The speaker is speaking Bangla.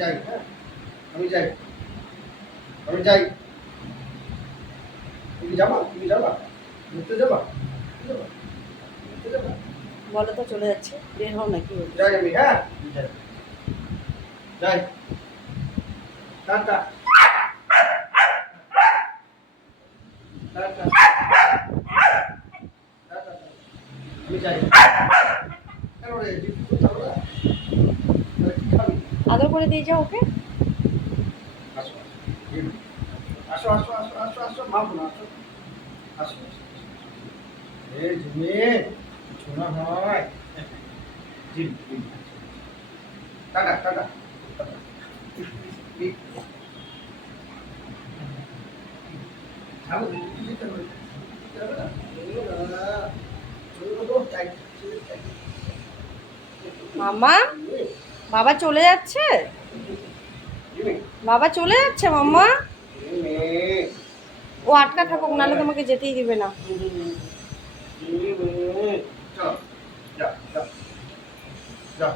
যাই, হ্যাঁ আমি যাই, আমি যাই। তুমি যাবা, তুমি যাবা, ঘুরতে যাবা, ঘুরতে যাবা? বলো তো চলে যাচ্ছে, বের হও নাকি? যাই আমি, হ্যাঁ যাই, যাই, টাটা, টাটা, টাটা, আমি যাই। কেন রে, তুই যাবো না? তাহলে কি খাবি? আদর করে দিয়ে যাও ওকে। আসো, আসো, আসো, আসো, আসো, আসো, ভাবো না, আসো, আসো, আসো। এ ঝিমি, শোনা হয়। Gym, gym. Tata, tata. যাবো, যেতে হবে। যাবে না? না। চাই, চাই। মাম্মা, বাবা চলে যাচ্ছে, জিমি, বাবা চলে যাচ্ছে মাম্মা। জিমি, ও আটকা থাকুক, নাহলে তোমাকে যেতেই দিবে না। জিমি, চলো, যা, যা, যা।